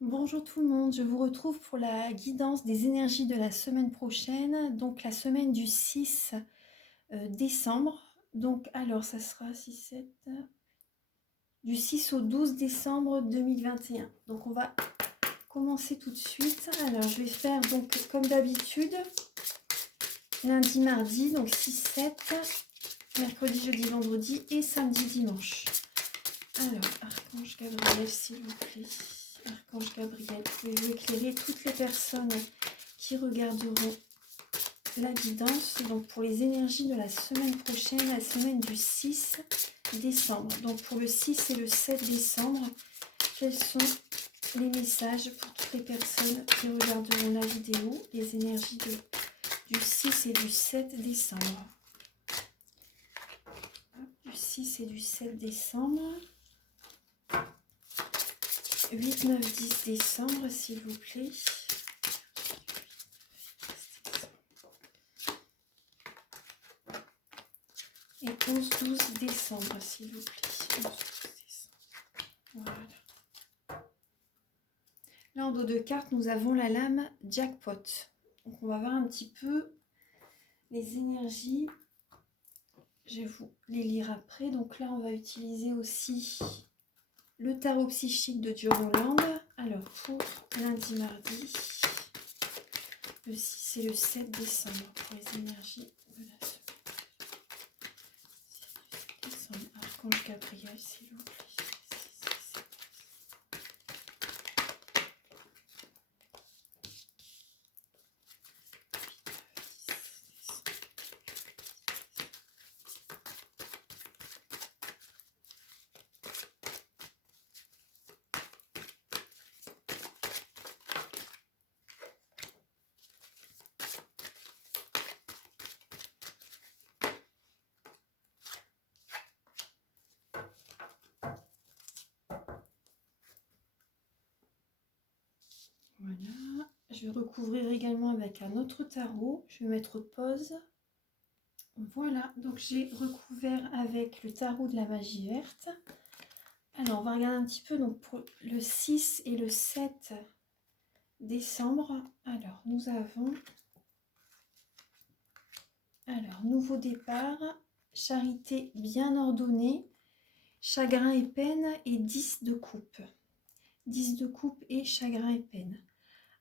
Bonjour tout le monde, je vous retrouve pour la guidance des énergies de la semaine prochaine, donc la semaine du 6 décembre. Donc alors ça sera 6, 7, du 6 au 12 décembre 2021. Donc on va commencer tout de suite. Alors je vais faire donc comme d'habitude lundi, mardi, donc 6, 7, mercredi, jeudi, vendredi et samedi, dimanche. Alors, Archange Gabriel, s'il vous plaît. Archange Gabriel, pouvez-vous éclairer toutes les personnes qui regarderont la guidance, donc pour les énergies de la semaine prochaine, la semaine du 6 décembre. Donc pour le 6 et le 7 décembre, quels sont les messages pour toutes les personnes qui regarderont la vidéo, les énergies du 6 et du 7 décembre. Du 6 et du 7 décembre. 8, 9, 10 décembre, s'il vous plaît. Et 11, 12 décembre, s'il vous plaît. 11, 12 décembre. Voilà. Là, en dos de carte, nous avons la lame jackpot. Donc, on va voir un petit peu les énergies. Je vais vous les lire après. Donc là, on va utiliser aussi le tarot psychique de Dieu Roland. Alors, pour lundi, mardi, le 6 et le 7 décembre, pour les énergies de la semaine. Archange Gabriel, s'il vous plaît. Voilà, je vais recouvrir également avec un autre tarot. Je vais mettre pause. Voilà, donc j'ai recouvert avec le tarot de la magie verte. Alors, on va regarder un petit peu donc pour le 6 et le 7 décembre. Alors, nous avons nouveau départ, charité bien ordonnée, chagrin et peine et 10 de coupe. 10 de coupe et chagrin et peine.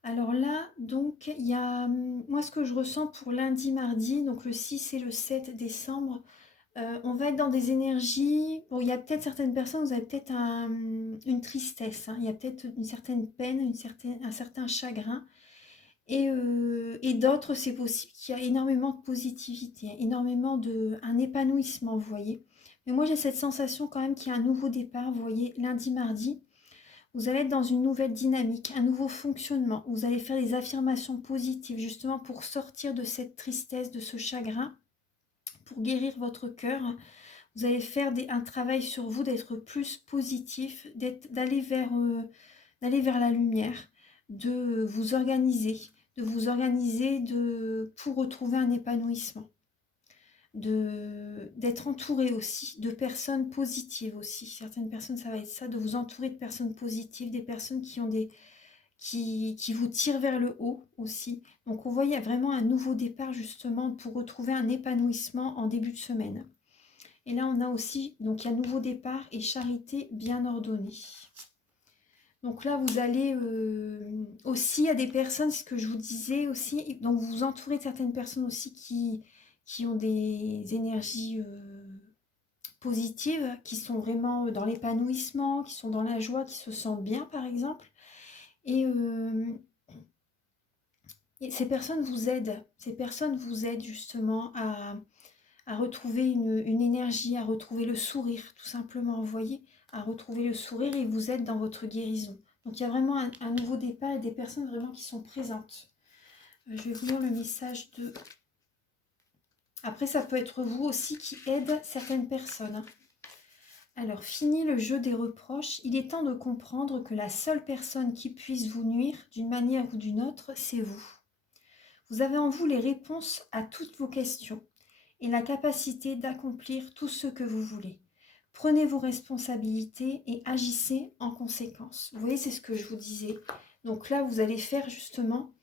Alors là, donc, il y a, moi, ce que je ressens pour lundi, mardi, donc le 6 et le 7 décembre, on va être dans des énergies, bon, il y a peut-être certaines personnes, vous avez peut-être une tristesse, hein, il y a peut-être une certaine peine, un certain chagrin, et d'autres, c'est possible qu'il y a énormément de positivité, énormément un épanouissement, vous voyez. Mais moi, j'ai cette sensation quand même qu'il y a un nouveau départ, vous voyez, lundi, mardi, vous allez être dans une nouvelle dynamique, un nouveau fonctionnement. Vous allez faire des affirmations positives justement pour sortir de cette tristesse, de ce chagrin, pour guérir votre cœur. Vous allez faire un travail sur vous, d'être plus positif, d'aller vers la lumière, de vous organiser, pour retrouver un épanouissement. D'être entouré aussi de personnes positives aussi. Certaines personnes, ça va être ça, de vous entourer de personnes positives, des personnes qui vous tirent vers le haut aussi. Donc on voit, il y a vraiment un nouveau départ justement pour retrouver un épanouissement en début de semaine. Et là, on a aussi, donc il y a nouveau départ et charité bien ordonnée. Donc là, vous allez aussi, il y a des personnes, ce que je vous disais aussi, donc vous vous entourez de certaines personnes aussi qui ont des énergies positives, qui sont vraiment dans l'épanouissement, qui sont dans la joie, qui se sentent bien par exemple. Et ces personnes vous aident justement à retrouver une énergie, à retrouver le sourire, tout simplement, vous voyez, à retrouver le sourire et vous aident dans votre guérison. Donc il y a vraiment un nouveau départ et des personnes vraiment qui sont présentes. Je vais vous lire le message de... Après, ça peut être vous aussi qui aide certaines personnes, hein. Alors, fini le jeu des reproches. Il est temps de comprendre que la seule personne qui puisse vous nuire d'une manière ou d'une autre, c'est vous. Vous avez en vous les réponses à toutes vos questions et la capacité d'accomplir tout ce que vous voulez. Prenez vos responsabilités et agissez en conséquence. Vous voyez, c'est ce que je vous disais. Donc là, vous allez faire justement,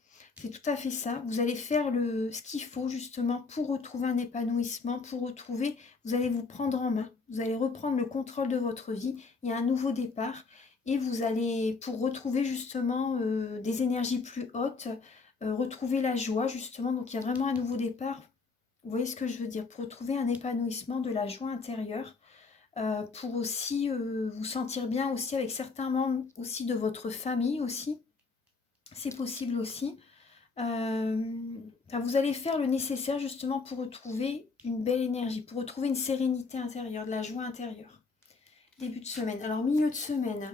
c'est tout à fait ça, vous allez faire ce qu'il faut justement pour retrouver un épanouissement, pour retrouver, vous allez vous prendre en main, vous allez reprendre le contrôle de votre vie, il y a un nouveau départ et vous allez, pour retrouver justement des énergies plus hautes, retrouver la joie justement, donc il y a vraiment un nouveau départ, vous voyez ce que je veux dire, pour retrouver un épanouissement, de la joie intérieure, pour aussi vous sentir bien aussi avec certains membres aussi de votre famille aussi, c'est possible aussi. Vous allez faire le nécessaire justement pour retrouver une belle énergie, pour retrouver une sérénité intérieure, de la joie intérieure. Début de semaine. Alors milieu de semaine.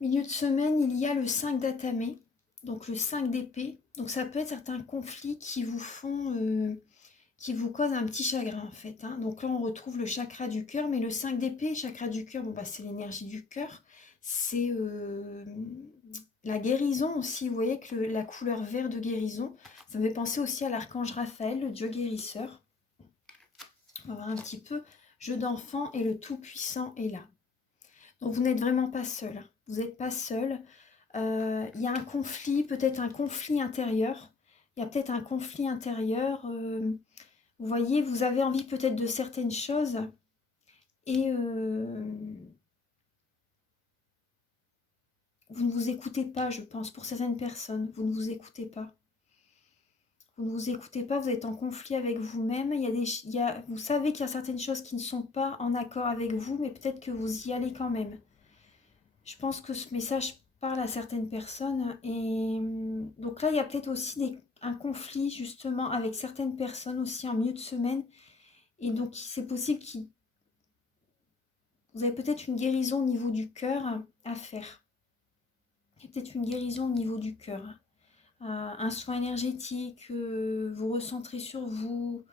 Milieu de semaine, il y a le 5 d'atamé, donc le 5 d'épée. Donc ça peut être certains conflits qui vous font... qui vous causent un petit chagrin en fait. Donc là, on retrouve le chakra du cœur, mais le 5 d'épée, chakra du cœur, bon, c'est l'énergie du cœur. C'est la guérison aussi. Vous voyez que la couleur vert de guérison, ça me fait penser aussi à l'archange Raphaël, le dieu guérisseur. On va voir un petit peu. Jeu d'enfant et le Tout-Puissant est là. Donc vous n'êtes vraiment pas seul. Vous n'êtes pas seul. Il y a un conflit, peut-être un conflit intérieur. Il y a peut-être un conflit intérieur. Vous voyez, vous avez envie peut-être de certaines choses et vous ne vous écoutez pas, je pense, pour certaines personnes. Vous ne vous écoutez pas. Vous ne vous écoutez pas, vous êtes en conflit avec vous-même. Vous savez qu'il y a certaines choses qui ne sont pas en accord avec vous, mais peut-être que vous y allez quand même. Je pense que ce message parle à certaines personnes. Et donc là, il y a peut-être aussi un conflit justement avec certaines personnes aussi en milieu de semaine. Et donc, c'est possible que vous avez peut-être une guérison au niveau du cœur à faire. Il y a peut-être une guérison au niveau du cœur. Un soin énergétique, vous recentrer sur vous,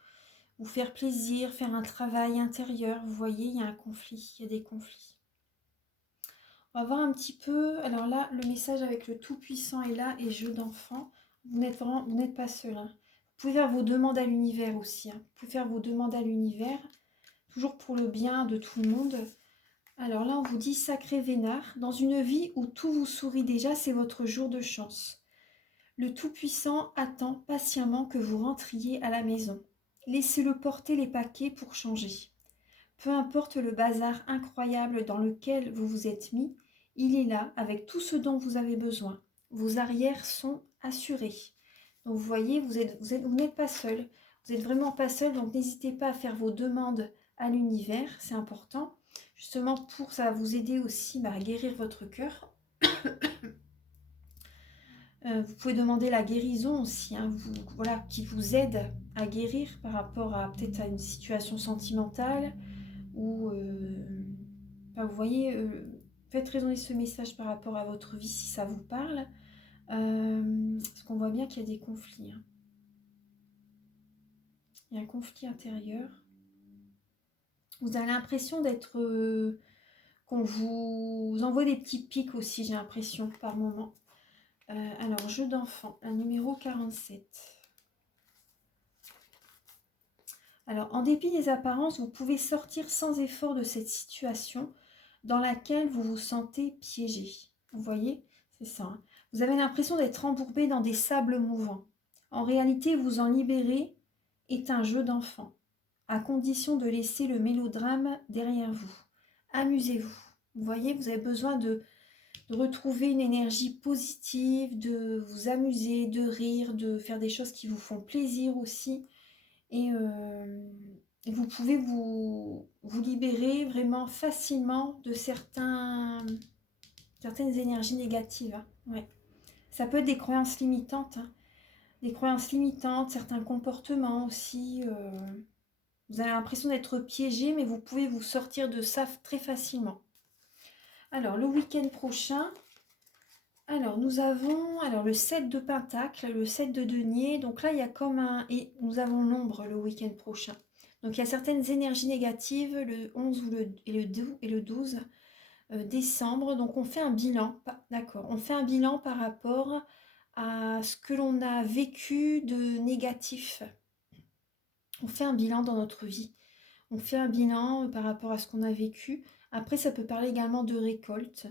vous faire plaisir, faire un travail intérieur. Vous voyez, il y a un conflit, il y a des conflits. On va voir un petit peu. Alors là, le message avec le Tout-Puissant est là et jeu d'enfant. Vous n'êtes pas seul. Vous pouvez faire vos demandes à l'univers aussi. Vous pouvez faire vos demandes à l'univers, toujours pour le bien de tout le monde. Alors là, on vous dit sacré Vénard. Dans une vie où tout vous sourit déjà, c'est votre jour de chance. Le Tout-Puissant attend patiemment que vous rentriez à la maison. Laissez-le porter les paquets pour changer. Peu importe le bazar incroyable dans lequel vous vous êtes mis, il est là avec tout ce dont vous avez besoin. Vos arrières sont assurés. Donc vous voyez, vous n'êtes pas seul. Vous n'êtes vraiment pas seul, donc n'hésitez pas à faire vos demandes à l'univers, c'est important. Justement, ça va vous aider aussi à guérir votre cœur. Vous pouvez demander la guérison aussi, voilà, qui vous aide à guérir par rapport à peut-être à une situation sentimentale ou vous voyez, faites résonner ce message par rapport à votre vie si ça vous parle, parce qu'on voit bien qu'il y a des conflits. Il y a un conflit intérieur. Vous avez l'impression d'être qu'on vous envoie des petits pics aussi, j'ai l'impression par moment. Alors, jeu d'enfant, un numéro 47. Alors, en dépit des apparences, vous pouvez sortir sans effort de cette situation dans laquelle vous vous sentez piégé. Vous voyez, c'est ça. Vous avez l'impression d'être embourbé dans des sables mouvants. En réalité, vous en libérer est un jeu d'enfant, à condition de laisser le mélodrame derrière vous. Amusez-vous. Vous voyez, vous avez besoin de retrouver une énergie positive, de vous amuser, de rire, de faire des choses qui vous font plaisir aussi. Et vous pouvez vous libérer vraiment facilement de certaines énergies négatives. Ouais. Ça peut être des croyances limitantes. Des croyances limitantes, certains comportements aussi. Vous avez l'impression d'être piégé, mais vous pouvez vous sortir de ça très facilement. Alors, le week-end prochain, nous avons le 7 de Pentacle, le 7 de Denier. Donc là, il y a comme un... Et nous avons l'ombre le week-end prochain. Donc il y a certaines énergies négatives, le 11 et le 12 décembre. Donc on fait un bilan. D'accord. On fait un bilan par rapport à ce que l'on a vécu de négatif. On fait un bilan dans notre vie. On fait un bilan par rapport à ce qu'on a vécu. Après, ça peut parler également de récolte.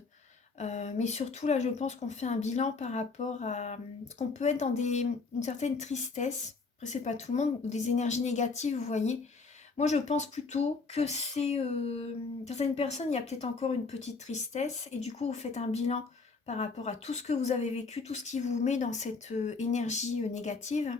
Mais surtout, là, je pense qu'on fait un bilan par rapport à ce qu'on peut être dans une certaine tristesse. Après, c'est pas tout le monde, ou des énergies négatives, vous voyez. Moi, je pense plutôt que c'est certaines personnes, il y a peut-être encore une petite tristesse, et du coup, vous faites un bilan par rapport à tout ce que vous avez vécu, tout ce qui vous met dans cette énergie négative.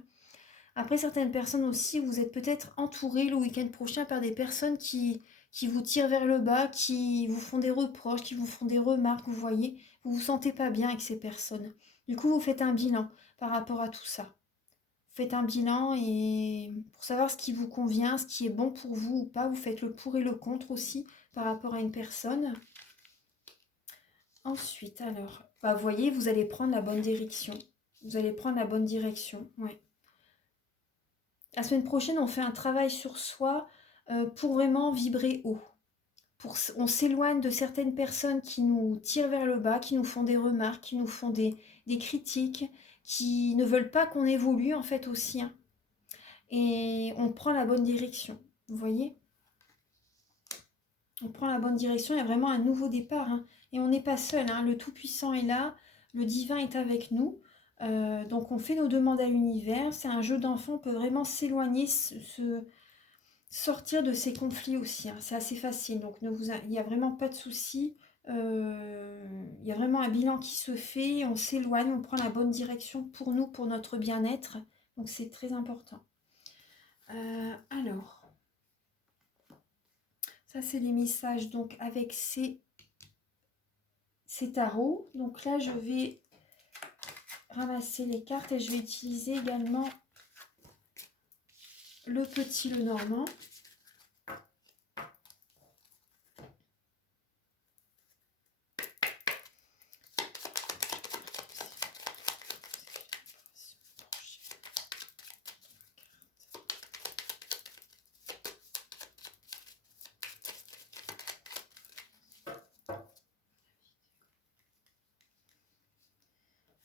Après, certaines personnes aussi, vous êtes peut-être entouré le week-end prochain par des personnes qui vous tirent vers le bas, qui vous font des reproches, qui vous font des remarques, vous voyez. Vous vous sentez pas bien avec ces personnes. Du coup, vous faites un bilan par rapport à tout ça. Vous faites un bilan et pour savoir ce qui vous convient, ce qui est bon pour vous ou pas, vous faites le pour et le contre aussi par rapport à une personne. Ensuite, alors, vous voyez, vous allez prendre la bonne direction. Vous allez prendre la bonne direction, ouais. La semaine prochaine, on fait un travail sur soi pour vraiment vibrer haut. On s'éloigne de certaines personnes qui nous tirent vers le bas, qui nous font des remarques, qui nous font des critiques, qui ne veulent pas qu'on évolue en fait aussi. Hein. Et on prend la bonne direction, vous voyez? On prend la bonne direction, il y a vraiment un nouveau départ. Hein. Et on n'est pas seul, hein. Le Tout-Puissant est là, le Divin est avec nous. Donc on fait nos demandes à l'univers, c'est un jeu d'enfant, on peut vraiment s'éloigner, sortir de ces conflits aussi. Hein. C'est assez facile, donc il n'y a vraiment pas de souci. Il y a vraiment un bilan qui se fait, on s'éloigne, on prend la bonne direction pour nous, pour notre bien-être. Donc c'est très important. Alors, ça c'est les messages donc avec ces tarots. Donc là je vais ramasser les cartes et je vais utiliser également le petit Lenormand.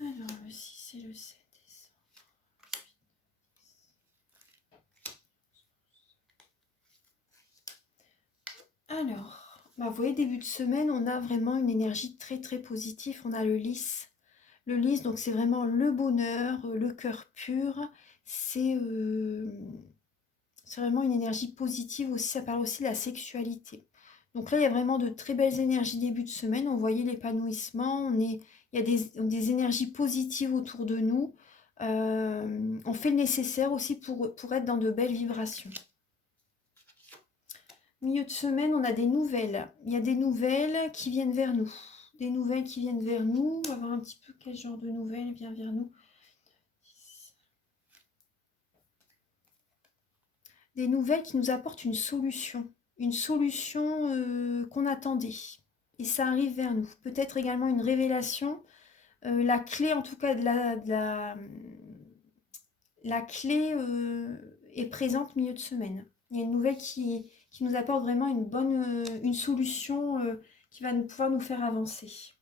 Alors le 6 et le 7 décembre. Alors, vous voyez, début de semaine, on a vraiment une énergie très très positive. On a le lys. Le lys, donc c'est vraiment le bonheur, le cœur pur. C'est vraiment une énergie positive aussi. Ça parle aussi de la sexualité. Donc là, il y a vraiment de très belles énergies début de semaine. On voyait l'épanouissement. Il y a des énergies positives autour de nous. On fait le nécessaire aussi pour être dans de belles vibrations. Milieu de semaine, on a des nouvelles. Il y a des nouvelles qui viennent vers nous. Des nouvelles qui viennent vers nous. On va voir un petit peu quel genre de nouvelles vient vers nous. Des nouvelles qui nous apportent une solution qu'on attendait. Et ça arrive vers nous. Peut-être également une révélation. La clé, en tout cas, la clé est présente milieu de semaine. Il y a une nouvelle qui nous apporte vraiment une solution qui va pouvoir nous faire avancer.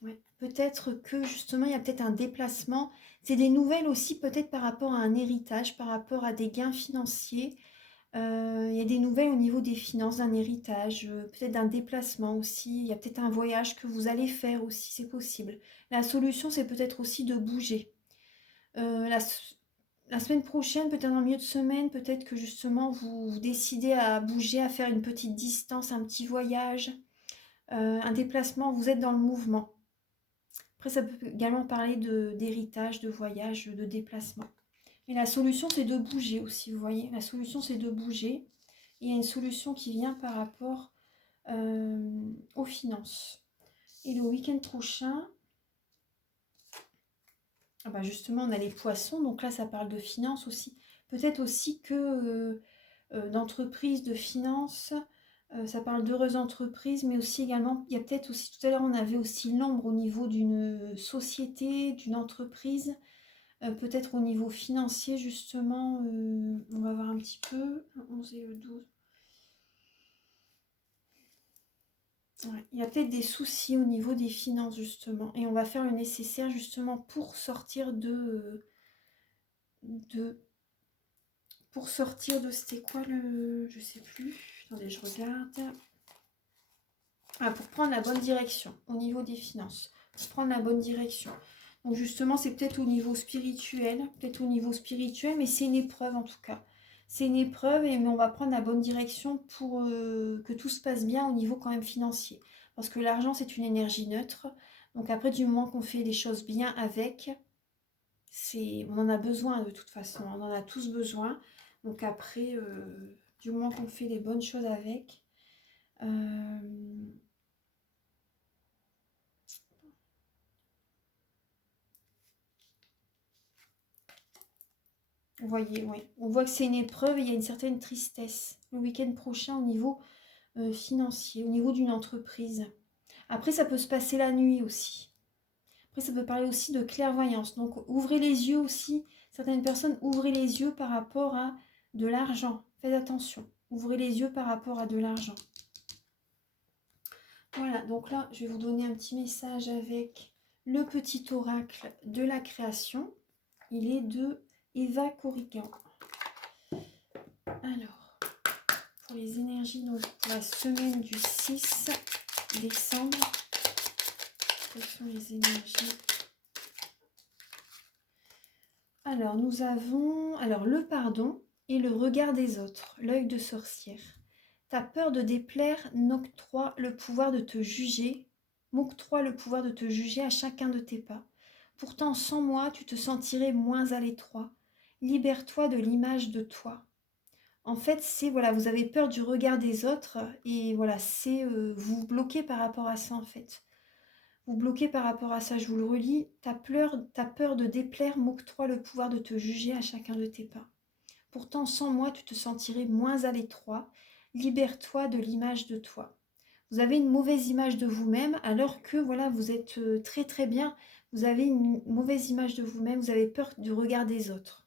Ouais. Peut-être que justement, il y a peut-être un déplacement. C'est des nouvelles aussi peut-être par rapport à un héritage, par rapport à des gains financiers. Il y a des nouvelles au niveau des finances, d'un héritage, peut-être d'un déplacement aussi. Il y a peut-être un voyage que vous allez faire aussi, c'est possible. La solution, c'est peut-être aussi de bouger. La semaine prochaine, peut-être en milieu de semaine, peut-être que justement vous décidez à bouger, à faire une petite distance, un petit voyage, un déplacement, vous êtes dans le mouvement. Après, ça peut également parler d'héritage, de voyage, de déplacement. Mais la solution, c'est de bouger aussi, vous voyez. La solution, c'est de bouger. Et il y a une solution qui vient par rapport aux finances. Et le week-end prochain, justement, on a les poissons. Donc là, ça parle de finances aussi. Peut-être aussi que d'entreprises, de finances, ça parle d'heureuses entreprises, mais aussi également, il y a peut-être aussi, tout à l'heure, on avait aussi l'ombre au niveau d'une société, d'une entreprise. Peut-être au niveau financier, justement, on va voir un petit peu, le 11 et le 12. Ouais, il y a peut-être des soucis au niveau des finances, justement. Et on va faire le nécessaire, justement, pour sortir pour sortir de, c'était quoi le... Je sais plus. Attendez, je regarde. Ah, pour prendre la bonne direction au niveau des finances. Pour prendre la bonne direction. Donc justement, c'est peut-être au niveau spirituel. Mais c'est une épreuve en tout cas. C'est une épreuve, mais on va prendre la bonne direction pour que tout se passe bien au niveau quand même financier. Parce que l'argent, c'est une énergie neutre. Donc après, du moment qu'on fait les choses bien avec, on en a besoin de toute façon. On en a tous besoin. Donc après, du moment qu'on fait les bonnes choses avec... Vous voyez, oui. On voit que c'est une épreuve et il y a une certaine tristesse le week-end prochain au niveau financier, au niveau d'une entreprise. Après, ça peut se passer la nuit aussi. Après, ça peut parler aussi de clairvoyance. Donc, ouvrez les yeux aussi. Certaines personnes, ouvrez les yeux par rapport à de l'argent. Faites attention. Ouvrez les yeux par rapport à de l'argent. Voilà, donc là, je vais vous donner un petit message avec le petit oracle de la création. Il est de Eva Corrigan. Alors, pour les énergies, donc pour la semaine du 6 décembre, quelles sont les énergies? Alors, nous avons le pardon et le regard des autres, l'œil de sorcière. Ta peur de déplaire m'octroie le pouvoir de te juger à chacun de tes pas. Pourtant, sans moi, tu te sentirais moins à l'étroit. Libère-toi de l'image de toi. En fait, c'est, voilà, vous avez peur du regard des autres et voilà, c'est, vous vous bloquez par rapport à ça en fait. Vous bloquez par rapport à ça, je vous le relis. Ta peur de déplaire m'octroie le pouvoir de te juger à chacun de tes pas. Pourtant, sans moi, tu te sentirais moins à l'étroit. Libère-toi de l'image de toi. Vous avez une mauvaise image de vous-même alors que voilà, vous êtes très très bien. Vous avez une mauvaise image de vous-même, vous avez peur du regard des autres.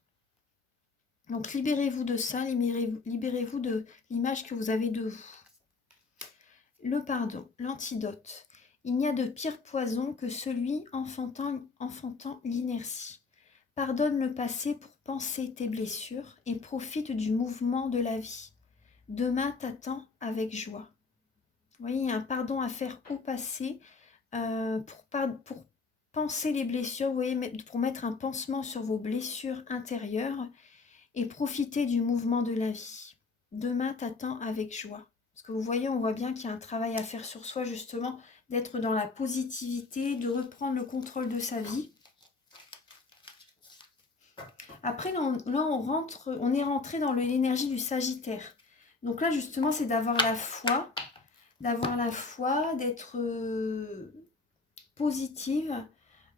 Donc libérez-vous de ça, libérez-vous de l'image que vous avez de vous. Le pardon, l'antidote. Il n'y a de pire poison que celui enfantant l'inertie. Pardonne le passé pour penser tes blessures et profite du mouvement de la vie. Demain t'attend avec joie. Vous voyez, il y a un pardon à faire au passé pour penser les blessures, vous voyez, pour mettre un pansement sur vos blessures intérieures et profiter du mouvement de la vie. Demain t'attend avec joie. Parce que vous voyez, on voit bien qu'il y a un travail à faire sur soi, justement, d'être dans la positivité, de reprendre le contrôle de sa vie. Après, là on est rentré dans l'énergie du Sagittaire. Donc là, justement, c'est d'avoir la foi, d'être positive,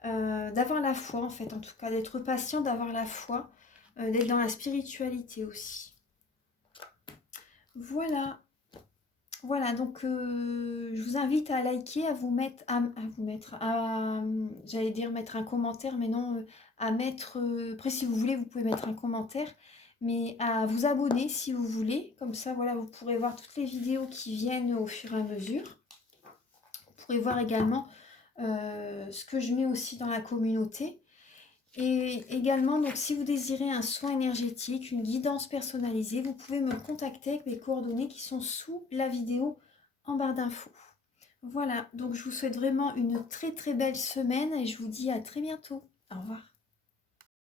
d'avoir la foi, en fait, en tout cas, d'être patient, d'avoir la foi, d'être dans la spiritualité aussi. Voilà. Voilà, donc je vous invite à liker, j'allais dire mettre un commentaire, mais non, à mettre, après si vous voulez, vous pouvez mettre un commentaire, mais à vous abonner si vous voulez, comme ça, voilà, vous pourrez voir toutes les vidéos qui viennent au fur et à mesure. Vous pourrez voir également ce que je mets aussi dans la communauté. Et également, donc, si vous désirez un soin énergétique, une guidance personnalisée, vous pouvez me contacter avec mes coordonnées qui sont sous la vidéo en barre d'infos. Voilà, donc je vous souhaite vraiment une très très belle semaine et je vous dis à très bientôt. Au revoir.